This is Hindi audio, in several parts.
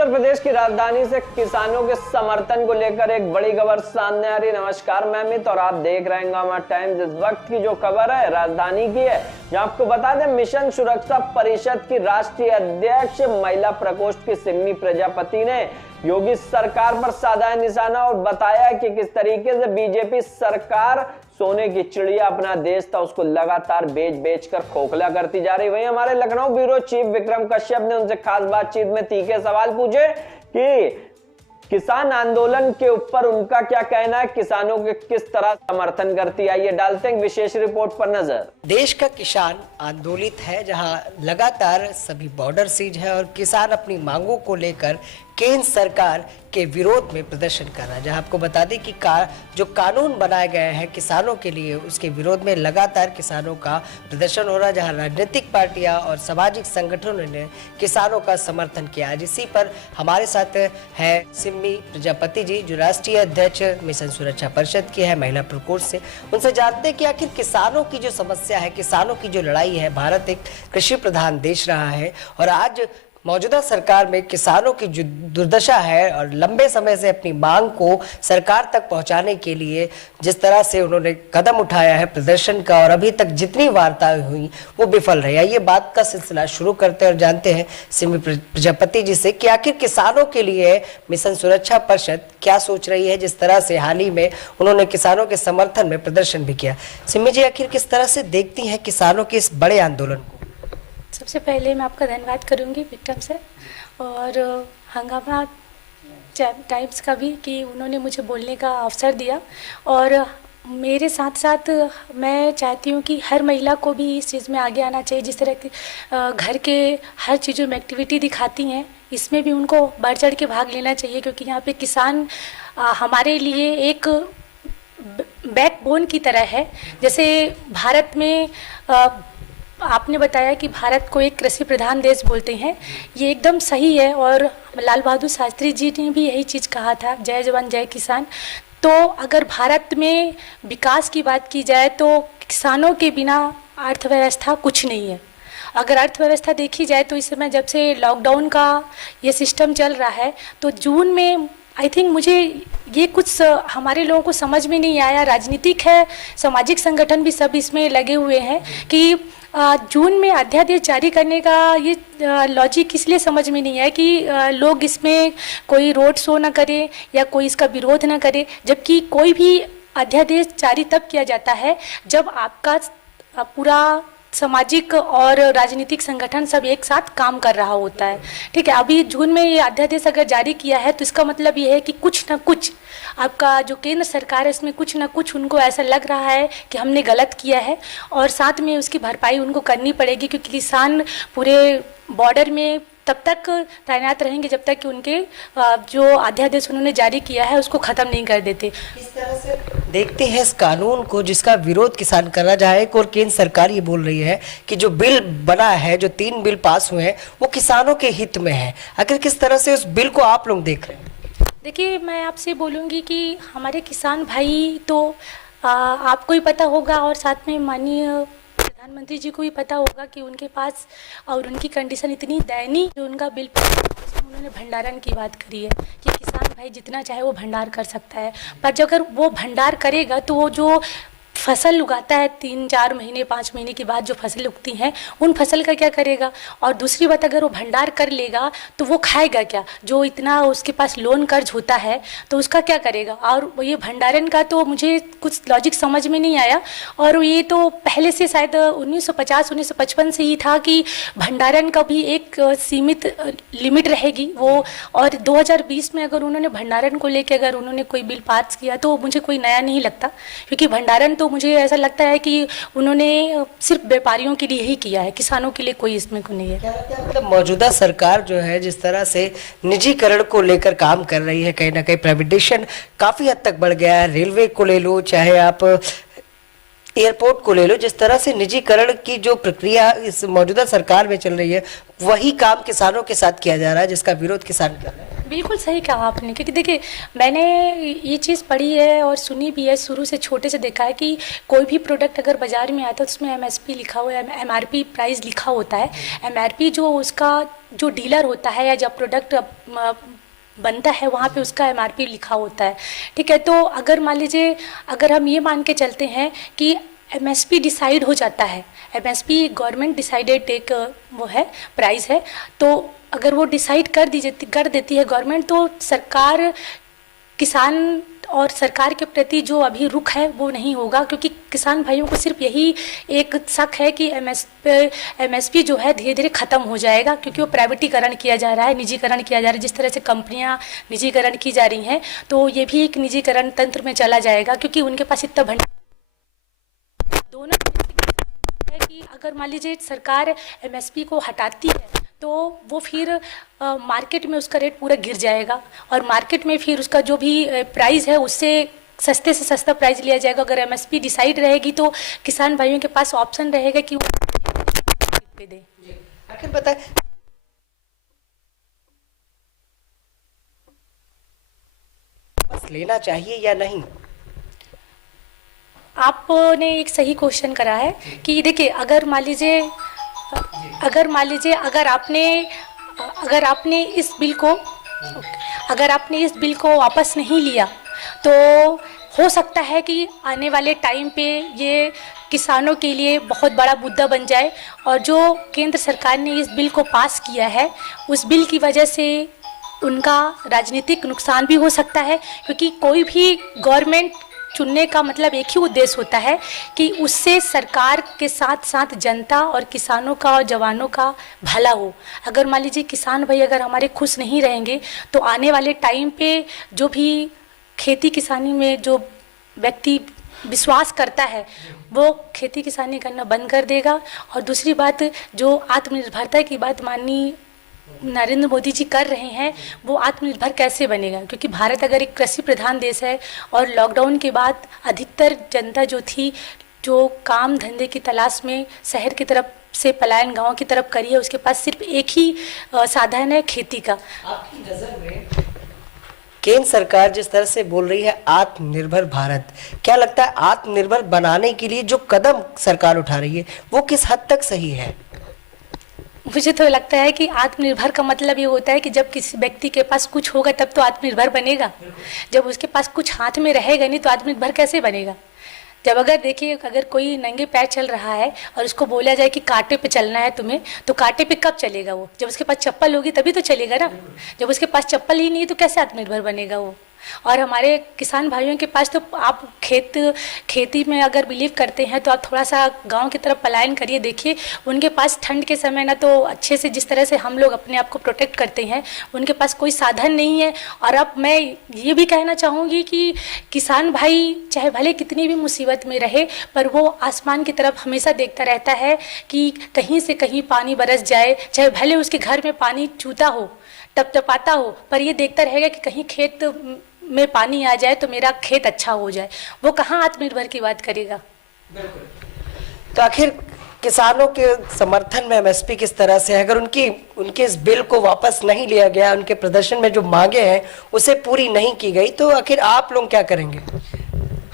उत्तर प्रदेश की राजधानी से किसानों के समर्थन को लेकर एक बड़ी खबर सामने आ रही। नमस्कार, मैं अमित और आप देख रहे हैं गामा टाइम्स। इस वक्त की जो खबर है राजधानी की है, जहां आपको बता दें मिशन सुरक्षा परिषद की राष्ट्रीय अध्यक्ष महिला प्रकोष्ठ की सिम्मी प्रजापति ने योगी सरकार पर साधा है निशाना और बताया कि किस तरीके से बीजेपी सरकार सोने की चिड़िया अपना देश था उसको लगातार बेच कर खोखला करती जा रही। वहीं हमारे लखनऊ ब्यूरो चीफ विक्रम कश्यप ने उनसे खास बातचीत में तीखे सवाल पूछे कि किसान आंदोलन के ऊपर उनका क्या कहना है, किसानों के किस तरह समर्थन करती है। आइए डालते हैं विशेष रिपोर्ट पर नजर। देश का किसान आंदोलित है, जहां लगातार सभी बॉर्डर सीज है और किसान अपनी मांगों को लेकर केंद्र सरकार के विरोध में प्रदर्शन कर रहा है। जहां आपको बता दें कि जो कानून बनाए गए हैं किसानों के लिए, उसके विरोध में लगातार किसानों का प्रदर्शन हो रहा है, जहां राजनीतिक पार्टियां और सामाजिक संगठनों ने किसानों का समर्थन किया। आज इसी पर हमारे साथ है सिम्मी प्रजापति जी, जो राष्ट्रीय अध्यक्ष मिशन सुरक्षा परिषद की है महिला प्रकोष्ठ से। उनसे जानते हैं कि आखिर किसानों की जो समस्या है, किसानों की जो लड़ाई है, भारत एक कृषि प्रधान देश रहा है और आज मौजूदा सरकार में किसानों की जो दुर्दशा है और लंबे समय से अपनी मांग को सरकार तक पहुंचाने के लिए जिस तरह से उन्होंने कदम उठाया है प्रदर्शन का, और अभी तक जितनी वार्ताएं हुई वो विफल रही। ये बात का सिलसिला शुरू करते हैं और जानते हैं सिम्मी प्रजापति जी से कि आखिर किसानों के लिए मिशन सुरक्षा परिषद क्या सोच रही है, जिस तरह से हाल ही में उन्होंने किसानों के समर्थन में प्रदर्शन भी किया। सिम्मी जी, आखिर किस तरह से देखती हैं किसानों के इस बड़े आंदोलन को? सबसे पहले मैं आपका धन्यवाद करूंगी विक्रम सर और हंगामा टाइम्स का भी कि उन्होंने मुझे बोलने का अवसर दिया। और मेरे साथ साथ मैं चाहती हूँ कि हर महिला को भी इस चीज़ में आगे आना चाहिए। जिस तरह की घर के हर चीज़ों में एक्टिविटी दिखाती हैं, इसमें भी उनको बढ़ चढ़ के भाग लेना चाहिए, क्योंकि यहाँ पे किसान हमारे लिए एक बैकबोन की तरह है। जैसे भारत में आपने बताया कि भारत को एक कृषि प्रधान देश बोलते हैं, ये एकदम सही है। और लाल बहादुर शास्त्री जी ने भी यही चीज़ कहा था, जय जवान जय किसान। तो अगर भारत में विकास की बात की जाए तो किसानों के बिना अर्थव्यवस्था कुछ नहीं है। अगर अर्थव्यवस्था देखी जाए तो इस समय जब से लॉकडाउन का ये सिस्टम चल रहा है, तो जून में आई थिंक मुझे ये कुछ हमारे लोगों को समझ में नहीं आया। राजनीतिक है, सामाजिक संगठन भी सब इसमें लगे हुए हैं कि जून में अध्यादेश जारी करने का ये लॉजिक इसलिए समझ में नहीं आया कि लोग इसमें कोई रोड शो ना करे या कोई इसका विरोध ना करे। जबकि कोई भी अध्यादेश जारी तब किया जाता है जब आपका पूरा सामाजिक और राजनीतिक संगठन सब एक साथ काम कर रहा होता है। ठीक है, अभी जून में ये अध्यादेश अगर जारी किया है तो इसका मतलब ये है कि कुछ ना कुछ आपका जो केंद्र सरकार है इसमें कुछ ना कुछ उनको ऐसा लग रहा है कि हमने गलत किया है, और साथ में उसकी भरपाई उनको करनी पड़ेगी, क्योंकि किसान पूरे बॉर्डर में तब तक तैनात रहेंगे जब तक कि उनके जो अध्यादेश उन्होंने जारी किया है उसको ख़त्म नहीं कर देते। इस तरह से देखते हैं इस कानून को जिसका विरोध किसान कर रहा है, और केंद्र सरकार ये बोल रही है कि जो बिल बना है, जो 3 बिल पास हुए हैं, वो किसानों के हित में है। आखिर किस तरह से उस बिल को आप लोग देख रहे हैं? देखिए, मैं आपसे बोलूँगी कि हमारे किसान भाई तो आपको ही पता होगा और साथ में माननीय प्रधानमंत्री जी को भी पता होगा कि उनके पास और उनकी कंडीशन इतनी दयनीय, जो उनका बिल उन्होंने भंडारण की बात करी है कि किसान भाई जितना चाहे वो भंडार कर सकता है, पर जब अगर वो भंडार करेगा तो वो जो फसल उगाता है 3-4 महीने 5 महीने के बाद जो फसल उगती हैं उन फसल का क्या करेगा। और दूसरी बात, अगर वो भंडार कर लेगा तो वो खाएगा क्या? जो इतना उसके पास लोन कर्ज होता है तो उसका क्या करेगा? और ये भंडारण का तो मुझे कुछ लॉजिक समझ में नहीं आया। और ये तो पहले से शायद 1950-1955 से ही था कि भंडारण का भी एक सीमित लिमिट रहेगी वो। और 2020 में अगर उन्होंने भंडारण को लेकर अगर उन्होंने कोई बिल पास किया तो मुझे कोई नया नहीं लगता, क्योंकि भंडारण तो मुझे ऐसा लगता है कि उन्होंने सिर्फ व्यापारियों के लिए ही किया है, किसानों के लिए कोई इसमें को नहीं है। क्या लगता है, मतलब मौजूदा सरकार जो है जिस तरह से निजीकरण को लेकर काम कर रही है, कहीं ना कहीं प्राइवेटाइजेशन काफी हद तक बढ़ गया है। रेलवे को ले लो, चाहे आप एयरपोर्ट को ले लो, जिस तरह से निजीकरण की जो प्रक्रिया इस मौजूदा सरकार में चल रही है, वही काम किसानों के साथ किया जा रहा है जिसका विरोध किसान कर रहे हैं। बिल्कुल सही कहा आपने, क्योंकि देखिए मैंने ये चीज़ पढ़ी है और सुनी भी है, शुरू से छोटे से देखा है कि कोई भी प्रोडक्ट अगर बाज़ार में आता है तो उसमें एमएसपी लिखा हुआ है, एमआरपी प्राइस लिखा होता है। एमआरपी जो उसका जो डीलर होता है या जब प्रोडक्ट बनता है वहाँ पे उसका एमआरपी लिखा होता है, ठीक है। तो अगर मान लीजिए, अगर हम ये मान के चलते हैं कि एमएसपी डिसाइड हो जाता है, एमएसपी गवर्नमेंट डिसाइडेड एक वो है प्राइस है, तो अगर वो डिसाइड कर देती है गवर्नमेंट, तो सरकार किसान और सरकार के प्रति जो अभी रुख है वो नहीं होगा, क्योंकि किसान भाइयों को सिर्फ यही एक शक है कि एमएसपी जो है धीरे धीरे ख़त्म हो जाएगा, क्योंकि वो प्राइवेटीकरण किया जा रहा है, निजीकरण किया जा रहा है। जिस तरह से कंपनियां निजीकरण की जा रही हैं, तो ये भी एक निजीकरण तंत्र में चला जाएगा, क्योंकि उनके पास इतना भंडार दोनों है कि अगर मान लीजिए सरकार एमएसपी को हटाती है तो वो फिर मार्केट में उसका रेट पूरा गिर जाएगा, और मार्केट में फिर उसका जो भी प्राइस है उससे सस्ते से सस्ता प्राइस लिया जाएगा। अगर एमएसपी डिसाइड रहेगी तो किसान भाइयों के पास ऑप्शन रहेगा कि वो पे दे। आखिर बताएं, बस लेना चाहिए या नहीं? आपने एक सही क्वेश्चन करा है कि देखिए, अगर मान लीजिए अगर आपने इस बिल को वापस नहीं लिया, तो हो सकता है कि आने वाले टाइम पे ये किसानों के लिए बहुत बड़ा मुद्दा बन जाए, और जो केंद्र सरकार ने इस बिल को पास किया है उस बिल की वजह से उनका राजनीतिक नुकसान भी हो सकता है, क्योंकि कोई भी गवर्नमेंट चुनने का मतलब एक ही उद्देश्य होता है कि उससे सरकार के साथ साथ जनता और किसानों का और जवानों का भला हो। अगर मान लीजिए किसान भाई अगर हमारे खुश नहीं रहेंगे, तो आने वाले टाइम पे जो भी खेती किसानी में जो व्यक्ति विश्वास करता है वो खेती किसानी करना बंद कर देगा। और दूसरी बात, जो आत्मनिर्भरता की बात माननीय नरेंद्र मोदी जी कर रहे हैं, वो आत्मनिर्भर कैसे बनेगा? क्योंकि भारत अगर एक कृषि प्रधान देश है, और लॉकडाउन के बाद अधिकतर जनता जो थी, जो काम धंधे की तलाश में शहर की तरफ से पलायन गांव की तरफ करी है, उसके पास सिर्फ एक ही साधन है, खेती का। आपकी नजर में केंद्र सरकार जिस तरह से बोल रही है आत्मनिर्भर भारत, क्या लगता है आत्मनिर्भर बनाने के लिए जो कदम सरकार उठा रही है वो किस हद तक सही है? मुझे तो लगता है कि आत्मनिर्भर का मतलब ये होता है कि जब किसी व्यक्ति के पास कुछ होगा तब तो आत्मनिर्भर बनेगा। जब उसके पास कुछ हाथ में रहेगा नहीं तो आत्मनिर्भर कैसे बनेगा? जब अगर देखिए, अगर कोई नंगे पैर चल रहा है और उसको बोला जाए कि कांटे पे चलना है तुम्हें, तो कांटे पे कब चलेगा वो? जब उसके पास चप्पल होगी तभी तो चलेगा ना। जब उसके पास चप्पल ही नहीं तो कैसे आत्मनिर्भर बनेगा वो? और हमारे किसान भाइयों के पास तो आप खेती में अगर बिलीव करते हैं तो आप थोड़ा सा गांव की तरफ पलायन करिए, देखिए उनके पास ठंड के समय ना तो अच्छे से जिस तरह से हम लोग अपने आप को प्रोटेक्ट करते हैं, उनके पास कोई साधन नहीं है। और अब मैं ये भी कहना चाहूँगी कि किसान भाई चाहे भले कितनी भी मुसीबत में रहे, पर वो आसमान की तरफ हमेशा देखता रहता है कि कहीं से कहीं पानी बरस जाए, चाहे भले उसके घर में पानी चूता हो, टपटपाता हो, पर ये देखता रहेगा कि कहीं खेत में पानी आ जाए तो मेरा खेत अच्छा हो जाए। वो कहाँ आत्मनिर्भर की बात करेगा? तो आखिर किसानों के समर्थन में एमएसपी किस तरह से, अगर उनके इस बिल को वापस नहीं लिया गया, उनके प्रदर्शन में जो मांगे हैं उसे पूरी नहीं की गई, तो आखिर आप लोग क्या करेंगे?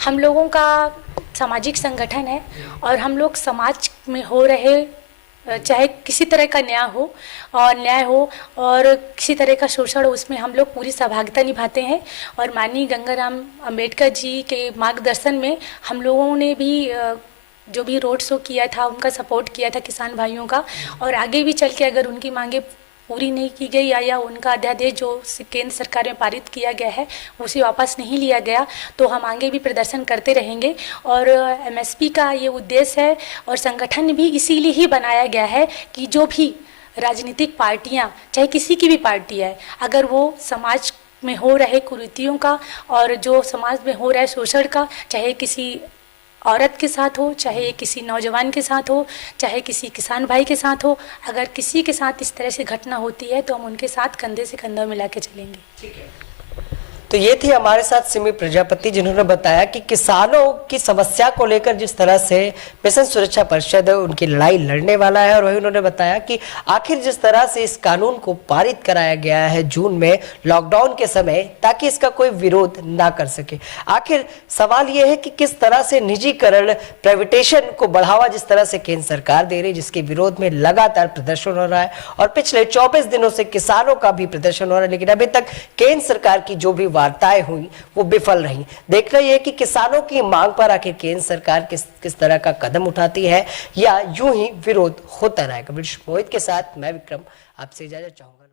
हम लोगों का सामाजिक संगठन है और हम लोग समाज में हो रहे चाहे किसी तरह का न्याय हो और किसी तरह का शोषण हो, उसमें हम लोग पूरी सहभागिता निभाते हैं। और माननीय गंगाराम अंबेडकर जी के मार्गदर्शन में हम लोगों ने भी जो भी रोड शो किया था उनका सपोर्ट किया था किसान भाइयों का। और आगे भी चल के अगर उनकी मांगे पूरी नहीं की गई या उनका अध्यादेश जो केंद्र सरकार में पारित किया गया है उसे वापस नहीं लिया गया, तो हम आगे भी प्रदर्शन करते रहेंगे। और एमएसपी का ये उद्देश्य है और संगठन भी इसीलिए ही बनाया गया है कि जो भी राजनीतिक पार्टियां, चाहे किसी की भी पार्टी है, अगर वो समाज में हो रहे कुरीतियों का और जो समाज में हो रहे शोषण का, चाहे किसी औरत के साथ हो, चाहे किसी नौजवान के साथ हो, चाहे किसी किसान भाई के साथ हो, अगर किसी के साथ इस तरह से घटना होती है तो हम उनके साथ कंधे से कंधा मिला के चलेंगे। ठीक है। तो ये थी हमारे साथ सिमी प्रजापति, जिन्होंने बताया कि किसानों की समस्या को लेकर जिस तरह से मिशन सुरक्षा परिषद उनकी लड़ाई लड़ने वाला है, और वही उन्होंने बताया कि आखिर जिस तरह से इस कानून को पारित कराया गया है जून में लॉकडाउन के समय, ताकि इसका कोई विरोध ना कर सके। आखिर सवाल यह है कि किस तरह से निजीकरण, प्राइवेटेशन को बढ़ावा जिस तरह से केंद्र सरकार दे रही, जिसके विरोध में लगातार प्रदर्शन हो रहा है, और पिछले 24 दिनों से किसानों का भी प्रदर्शन हो रहा है, लेकिन अभी तक केंद्र सरकार की जो भी वार्ताएं हुई वो विफल रही। देखना यह है कि किसानों की मांग पर आखिर केंद्र सरकार किस तरह का कदम उठाती है, या यूं ही विरोध होता रहेगा। मोहित के साथ मैं विक्रम आपसे इजाजत चाहूंगा।